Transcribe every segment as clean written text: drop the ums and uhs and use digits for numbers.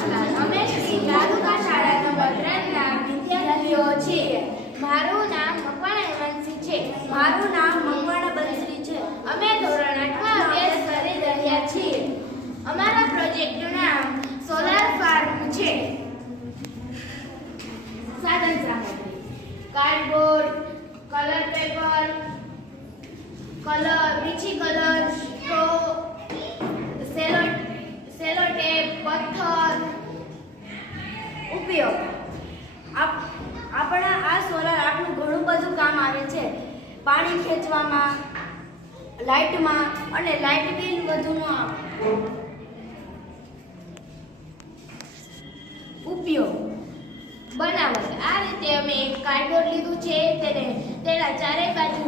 નમસ્કાર, અમે શ્રી જાદુકા શાળા નંબર 3 ના વિદ્યાર્થીઓ છીએ. મારું નામ મકવાણા હેમાંશી છે. મારું નામ મકવાણા બંસરી છે. અમે ધોરણ 8 માં અભ્યાસ કરી રહ્યા છીએ. અમારા પ્રોજેક્ટનું નામ સોલાર ફાર્મ છે. સાધન સામગ્રી: કાર્ડબોર્ડ, કલર પેપર, વીછી કલર, સ્ટ્રો, સેલો ટેપ, પથ્થર. ઉપયોગ: આપણા આ સોલાર આપણું ઘણું બધું કામ આવે છે. પાણી ખેંચવામાં, લાઇટમાં અને લાઇટ બિલ વધુમાં. ઉપયોગ: બનાવટ: આ રીતે અમે એક કાર્ડબોર્ડ લીધું છે, તેના ચારેય બાજુ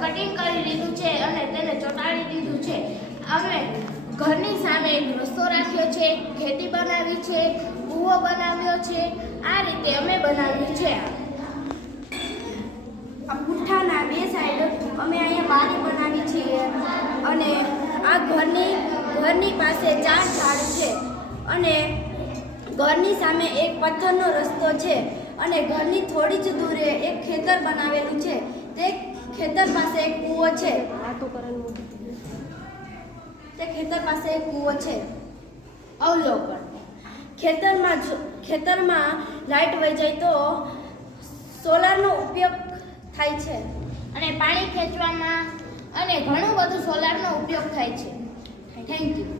કટિંગ કરી લીધું છે અને તેને ચોંટાડી દીધું છે. અમે ઘરની સામે એક રસ્તો રાખ્યો છે, ખેતી બનાવી છે, કૂવો બનાવ્યો છે. આ રીતે અમે બનાવ્યું છે. આ પુઠ્ઠાના બે સાઈડ અમે અહીંયા બારી બનાવી છીએ અને આ ઘરની પાસે 4 ઝાડ છે અને ઘરની સામે એક પથ્થરનો રસ્તો છે અને ઘરની થોડી જ દૂરે એક ખેતર બનાવેલું છે. તે ખેતર પાસે એક કૂવો છે. અવલોકન: ખેતરમાં લાઇટ વહી જાય તો સોલારનો ઉપયોગ થાય છે અને પાણી ખેંચવામાં અને ઘણું બધું સોલારનો ઉપયોગ થાય છે. Thank you.